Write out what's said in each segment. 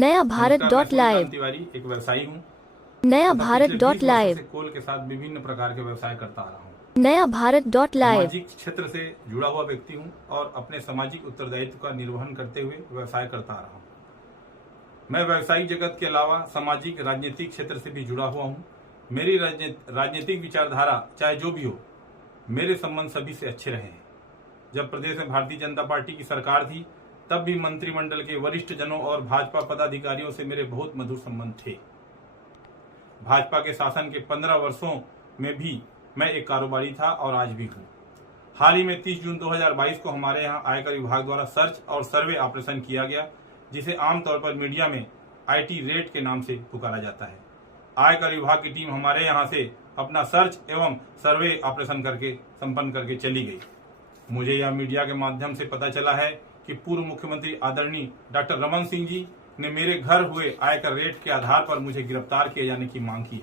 नया Bharat dot live. Tiwari एक व्यवसायी हूँ। नया भारत डॉट लाइव। कोल के साथ विभिन्न प्रकार के व्यवसाय करता आ रहा हूँ। नया भारत डॉट लाइव। सामाजिक क्षेत्र से जुड़ा हुआ व्यक्ति हूँ और अपने सामाजिक उत्तरदायित्व का निर्वहन करते हुए व्यवसाय करता आ रहा हूँ। मैं व्यवसायिक जगत के अलावा सामाजिक राजनीतिक क्षेत्र से भी जुड़ा हुआ हूँ। मेरी राजनीतिक विचारधारा चाहे जो भी हो, मेरे संबंध सभी से अच्छे रहे हैं। जब प्रदेश में भारतीय जनता पार्टी की सरकार थी, तब भी मंत्रिमंडल के वरिष्ठ जनों और भाजपा पदाधिकारियों से मेरे बहुत मधुर संबंध थे। भाजपा के शासन के 15 वर्षों में भी मैं एक कारोबारी था और आज भी हूँ। हाल ही में 30 जून 2022 को हमारे यहाँ आयकर विभाग द्वारा सर्च और सर्वे ऑपरेशन किया गया, जिसे आमतौर पर मीडिया में IT रेड के नाम से पुकारा जाता है। आयकर विभाग की टीम हमारे यहाँ से अपना सर्च एवं सर्वे ऑपरेशन संपन्न करके चली गई। मुझे यह मीडिया के माध्यम से पता चला है कि पूर्व मुख्यमंत्री आदरणीय डॉक्टर रमन सिंह जी ने मेरे घर हुए आयकर रेड के आधार पर मुझे गिरफ्तार किए जाने की मांग की है।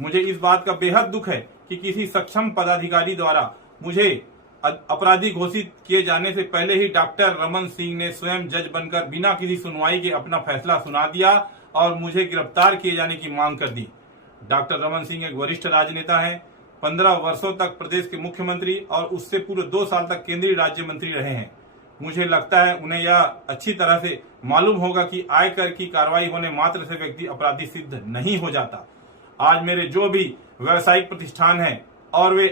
मुझे इस बात का बेहद दुख है कि किसी सक्षम पदाधिकारी द्वारा मुझे अपराधी घोषित किए जाने से पहले ही डॉक्टर रमन सिंह ने स्वयं जज बनकर बिना किसी सुनवाई के अपना फैसला सुना दिया और मुझे गिरफ्तार किए जाने की मांग कर दी। डॉक्टर रमन सिंह एक वरिष्ठ राजनेता हैं। 15 वर्षों तक प्रदेश के मुख्यमंत्री और उससे पूरे 2 साल तक केंद्रीय राज्य मंत्री रहे हैं। मुझे लगता है उन्हें यह अच्छी तरह से मालूम होगा कि आयकर की कार्रवाई होने मात्र से व्यक्ति अपराधी सिद्ध नहीं हो जाता। आज मेरे जो भी व्यावसायिक प्रतिष्ठान हैं और वे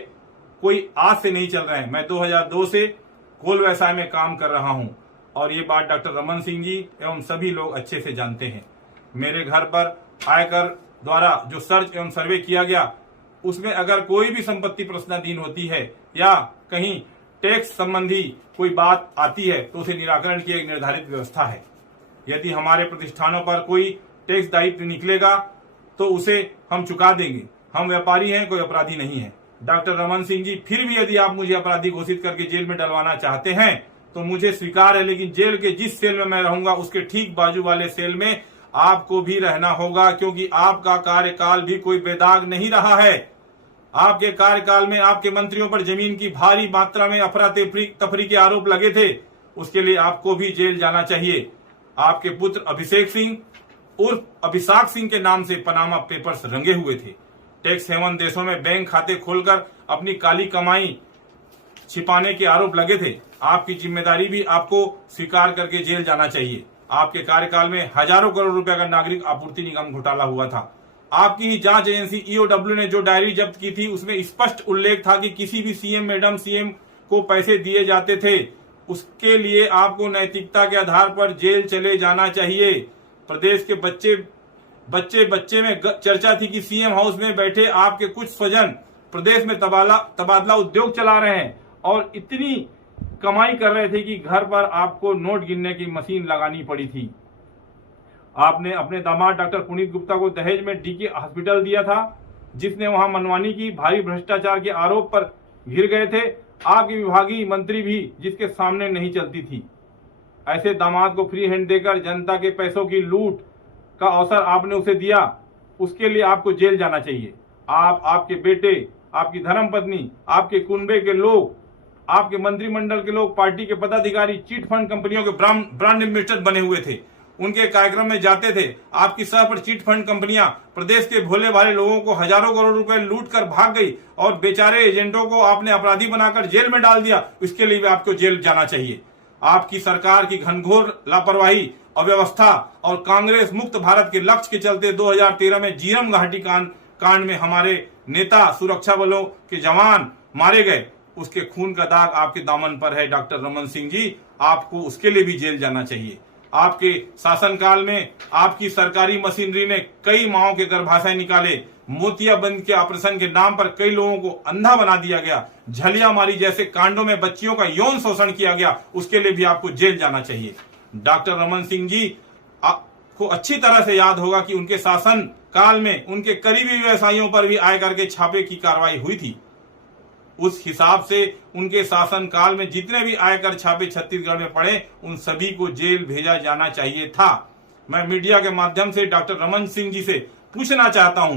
कोई आज से नहीं चल रहे हैं। मैं 2002 से कोल व्यवसाय में काम कर रहा हूं और ये बात डॉक्टर रमन सिंह जी एवं सभी लोग अच्छे से जानते हैं। मेरे घर पर आयकर द्वारा जो सर्च एवं सर्वे किया गया, उसमें अगर कोई भी संपत्ति प्रश्नाधीन होती है या कहीं टैक्स संबंधी कोई बात आती है तो उसे निराकरण की एक निर्धारित व्यवस्था है। यदि हमारे प्रतिष्ठानों पर कोई टैक्स दायित्व निकलेगा तो उसे हम चुका देंगे। हम व्यापारी हैं, कोई अपराधी नहीं है। डॉक्टर रमन सिंह जी, फिर भी यदि आप मुझे अपराधी घोषित करके जेल में डलवाना चाहते हैं तो मुझे स्वीकार है, लेकिन जेल के जिस सेल में मैं रहूंगा उसके ठीक बाजू वाले सेल में आपको भी रहना होगा, क्योंकि आपका कार्यकाल भी कोई बेदाग नहीं रहा है। आपके कार्यकाल में आपके मंत्रियों पर जमीन की भारी मात्रा में अफरा तफरी के आरोप लगे थे। उसके लिए आपको भी जेल जाना चाहिए। आपके पुत्र अभिषेक सिंह उर्फ अभिषाक सिंह के नाम से पनामा पेपर्स रंगे हुए थे। टैक्स हेवन देशों में बैंक खाते खोलकर अपनी काली कमाई छिपाने के आरोप लगे थे। आपकी जिम्मेदारी भी आपको स्वीकार करके जेल जाना चाहिए। आपके कार्यकाल में हजारों करोड़ रुपए का नागरिक आपूर्ति निगम घोटाला हुआ था। आपकी ही जांच एजेंसी EOW ने जो डायरी जब्त की थी, उसमें स्पष्ट उल्लेख था कि किसी भी सीएम, मैडम सीएम को पैसे दिए जाते थे। उसके लिए आपको नैतिकता के आधार पर जेल चले जाना चाहिए। प्रदेश के बच्चे में चर्चा थी कि सीएम हाउस में बैठे आपके कुछ स्वजन प्रदेश में तबादला उद्योग चला रहे हैं और इतनी कमाई कर रहे थे कि घर पर आपको नोट गिनने की मशीन लगानी पड़ी थी। आपने अपने दामाद डॉक्टर पुनीत गुप्ता को दहेज में DK हॉस्पिटल दिया था, जिसने वहां मनमानी की, भारी भ्रष्टाचार के आरोप पर घिर गए थे। आपके विभागीय मंत्री भी जिसके सामने नहीं चलती थी। ऐसे दामाद को फ्री हैंड देकर जनता के पैसों की लूट का अवसर आपने उसे दिया। उसके लिए आपको जेल जाना चाहिए। आप, आपके बेटे, आपकी धर्मपत्नी, आपके कुनबे के लोग, आपके मंत्रिमंडल के लोग, पार्टी के पदाधिकारी चिट फंड कंपनियों के ब्रांड एम्बेसडर बने हुए थे। उनके कार्यक्रम में जाते थे। आपकी सह पर चिट फंड कंपनियां प्रदेश के भोले भाले लोगों को हजारों करोड़ रुपए लूट कर भाग गई और बेचारे एजेंटों को आपने अपराधी बनाकर जेल में डाल दिया। इसके लिए भी आपको जेल जाना चाहिए। आपकी सरकार की घनघोर लापरवाही, अव्यवस्था और कांग्रेस मुक्त भारत के लक्ष्य के चलते 2013 में जीरम घाटी कांड में हमारे नेता, सुरक्षा बलों के जवान मारे गए। उसके खून का दाग आपके दामन पर है डॉक्टर रमन सिंह जी। आपको उसके लिए भी जेल जाना चाहिए। आपके शासनकाल में आपकी सरकारी मशीनरी ने कई माओं के गर्भाशय निकाले। मोतियाबिंद के ऑपरेशन के नाम पर कई लोगों को अंधा बना दिया गया। झलियामारी जैसे कांडों में बच्चियों का यौन शोषण किया गया। उसके लिए भी आपको जेल जाना चाहिए। डॉक्टर रमन सिंह जी को अच्छी तरह से याद होगा कि उनके शासन काल में उनके करीबी व्यवसायियों पर भी आयकर के छापे की कार्रवाई हुई थी। उस हिसाब से उनके शासन काल में जितने भी आयकर छापे छत्तीसगढ़ में पड़े, उन सभी को जेल भेजा जाना चाहिए था। मैं मीडिया के माध्यम से डॉक्टर रमन सिंह जी से पूछना चाहता हूं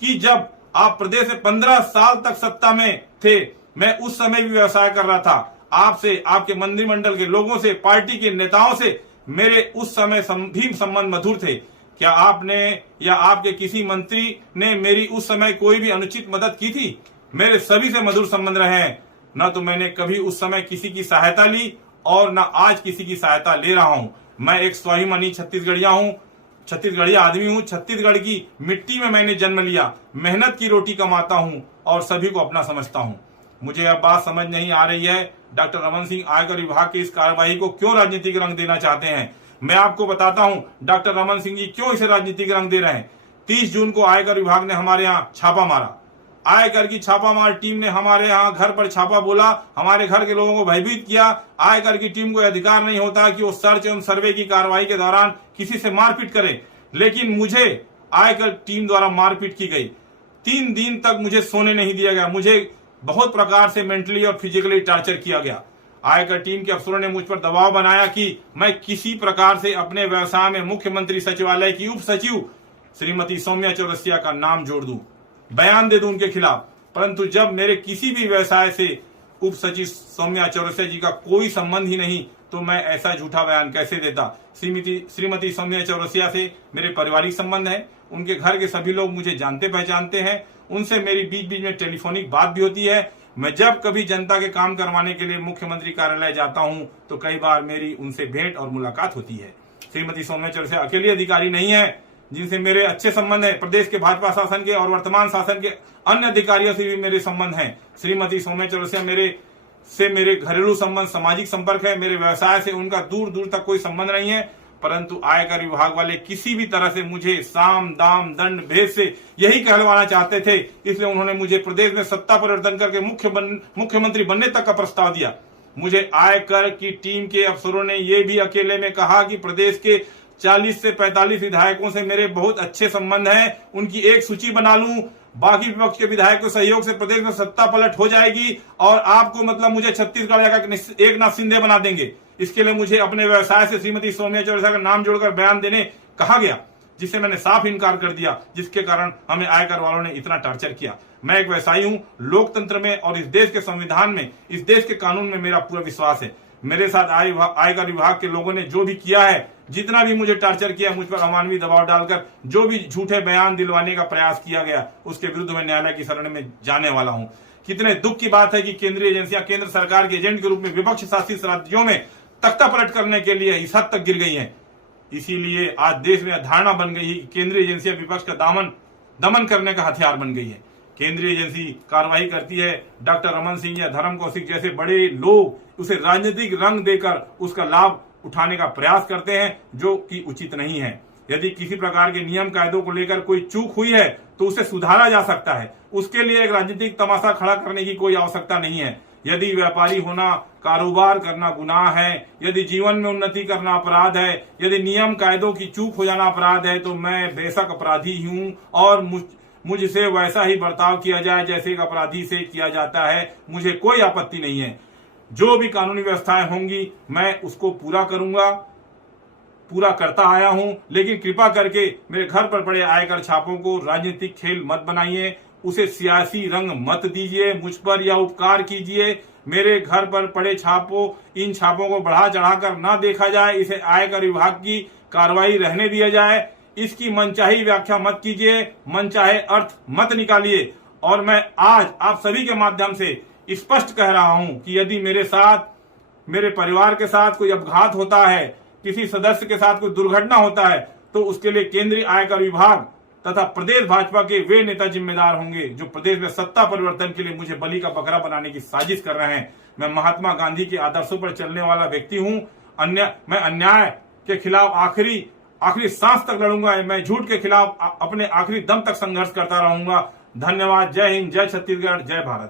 कि जब आप प्रदेश में 15 साल तक सत्ता में थे, मैं उस समय भी व्यवसाय कर रहा था। आपसे, आपके मंत्रिमंडल के लोगों से, पार्टी के नेताओं से मेरे उस समय भी संबंध मधुर थे। क्या आपने या आपके किसी मंत्री ने मेरी उस समय कोई भी अनुचित मदद की थी? मेरे सभी से मधुर संबंध रहे हैं। न तो मैंने कभी उस समय किसी की सहायता ली और न आज किसी की सहायता ले रहा हूं। मैं एक स्वाभिमानी छत्तीसगढ़िया आदमी हूं। छत्तीसगढ़ की मिट्टी में मैंने जन्म लिया, मेहनत की रोटी कमाता हूं और सभी को अपना समझता हूं। मुझे अब बात समझ नहीं आ रही है, डॉक्टर रमन सिंह आयकर विभाग की इस कार्रवाई को क्यों राजनीतिक रंग देना चाहते हैं। मैं आपको बताता हूं डॉक्टर रमन सिंह जी क्यों इसे राजनीतिक रंग दे रहे हैं। 30 जून को आयकर विभाग ने हमारे यहां छापा मारा। आयकर की छापामार टीम ने हमारे यहां घर पर छापा बोला, हमारे घर के लोगों को भयभीत किया। आयकर की टीम को अधिकार नहीं होता कि वो सर्च एवं सर्वे की कार्रवाई के दौरान किसी से मारपीट करे, लेकिन मुझे आयकर टीम द्वारा मारपीट की गई। 3 दिन तक मुझे सोने नहीं दिया गया। मुझे बहुत प्रकार से मेंटली और फिजिकली टॉर्चर किया गया। आयकर टीम के अफसरों ने मुझ पर दबाव बनाया कि मैं किसी प्रकार से अपने व्यवसाय में मुख्यमंत्री सचिवालय की उप सचिव श्रीमती सौम्या चौरसिया का नाम जोड़ दूं, बयान दे दूं उनके खिलाफ। परंतु जब मेरे किसी भी व्यवसाय से उप सचिव सौम्या चौरसिया जी का कोई संबंध ही नहीं, तो मैं ऐसा झूठा बयान कैसे देता। श्रीमती सौम्या चौरसिया से मेरे पारिवारिक संबंध है। उनके घर के सभी लोग मुझे जानते पहचानते हैं। उनसे मेरी बीच बीच में टेलीफोनिक बात भी होती है। मैं जब कभी जनता के काम करवाने के लिए मुख्यमंत्री कार्यालय जाता हूं तो कई बार मेरी उनसे भेंट और मुलाकात होती है। श्रीमती सौम्या चौरसिया अकेली अधिकारी नहीं है जिनसे मेरे अच्छे संबंध है। प्रदेश के भाजपा शासन के और वर्तमान शासन के अन्य अधिकारियों से भी मेरे संबंध हैं। श्रीमती सौम्या चौरसिया मेरे घरेलू संबंध, सामाजिक संपर्क है। मेरे व्यवसाय से उनका दूर दूर तक कोई संबंध नहीं है। परंतु आयकर विभाग वाले किसी भी तरह से मुझे साम दाम दंड भेद से यही कहलवाना चाहते थे। इसलिए उन्होंने मुझे प्रदेश में सत्ता परिवर्तन करके मुख्यमंत्री बनने तक का प्रस्ताव दिया। मुझे आयकर की टीम के अफसरों ने यह भी अकेले में कहा कि प्रदेश के 40 से 45 विधायकों से मेरे बहुत अच्छे संबंध हैं, उनकी एक सूची बना लूं। बाकी विपक्ष के विधायकों के सहयोग से प्रदेश में सत्ता पलट हो जाएगी और आपको मतलब मुझे छत्तीसगढ़ का एकनाथ शिंदे बना देंगे। इसके लिए मुझे अपने व्यवसाय से श्रीमती सौम्या चौरसिया का नाम जोड़कर बयान देने कहा गया, जिससे मैंने साफ इनकार कर दिया, जिसके कारण हमें आयकर वालों ने इतना टॉर्चर किया। मैं एक व्यवसायी हूं। लोकतंत्र में और इस देश के संविधान में, इस देश के कानून में मेरा पूरा विश्वास है। मेरे साथ आयकर विभाग के लोगों ने जो भी किया है, जितना भी मुझे टॉर्चर किया, मुझ पर अमानवीय दबाव डालकर जो भी झूठे बयान दिलवाने का प्रयास किया गया, उसके विरुद्ध मैं न्यायालय की शरण में जाने वाला हूं। कितने दुख की बात है कि केंद्रीय एजेंसियां केंद्र सरकार के एजेंट के रूप में विपक्ष शासित राज्यों में तख्ता पलट करने के लिए इस हद तक गिर गई हैं। इसीलिए आज देश में धारणा बन गई है कि केंद्रीय एजेंसियां विपक्ष का दमन करने का हथियार बन गई है। केंद्रीय एजेंसी कार्रवाई करती है, डॉक्टर रमन सिंह या धर्म कौशिक जैसे बड़े लोग उसे राजनीतिक रंग देकर उसका लाभ उठाने का प्रयास करते हैं, जो कि उचित नहीं है। यदि किसी प्रकार के नियम कायदों को लेकर कोई चूक हुई है तो उसे सुधारा जा सकता है। उसके लिए एक राजनीतिक तमाशा खड़ा करने की कोई आवश्यकता नहीं है। यदि व्यापारी होना, कारोबार करना गुनाह है, यदि जीवन में उन्नति करना अपराध है, यदि नियम कायदों की चूक हो जाना अपराध है, तो मैं बेशक अपराधी हूं और मुझसे वैसा ही बर्ताव किया जाए जैसे एक अपराधी से किया जाता है। मुझे कोई आपत्ति नहीं है। जो भी कानूनी व्यवस्थाएं होंगी मैं उसको पूरा करूंगा, पूरा करता आया हूं। लेकिन कृपा करके मेरे घर पर पड़े आयकर छापों को राजनीतिक खेल मत बनाइए, उसे सियासी रंग मत दीजिए मुझ पर, या उपकार कीजिए। मेरे घर पर पड़े इन छापों को बढ़ा चढ़ाकर ना देखा जाए। इसे आयकर विभाग की कार्रवाई रहने दिया जाए। इसकी मनचाही व्याख्या मत कीजिए, मनचाहे अर्थ मत निकालिए। और मैं आज आप सभी के माध्यम से स्पष्ट कह रहा हूं कि यदि मेरे साथ, मेरे परिवार के साथ कोई अपघात होता है, किसी सदस्य के साथ कोई दुर्घटना होता है, तो उसके लिए केंद्रीय आयकर विभाग तथा प्रदेश भाजपा के वे नेता जिम्मेदार होंगे जो प्रदेश में सत्ता परिवर्तन के लिए मुझे बलि का बकरा बनाने की साजिश कर रहे हैं। मैं महात्मा गांधी के आदर्शों पर चलने वाला व्यक्ति हूं। मैं अन्याय के खिलाफ आखिरी सांस तक लड़ूंगा। मैं झूठ के खिलाफ अपने आखिरी दम तक संघर्ष करता रहूंगा। धन्यवाद। जय हिंद, जय छत्तीसगढ़, जय भारत।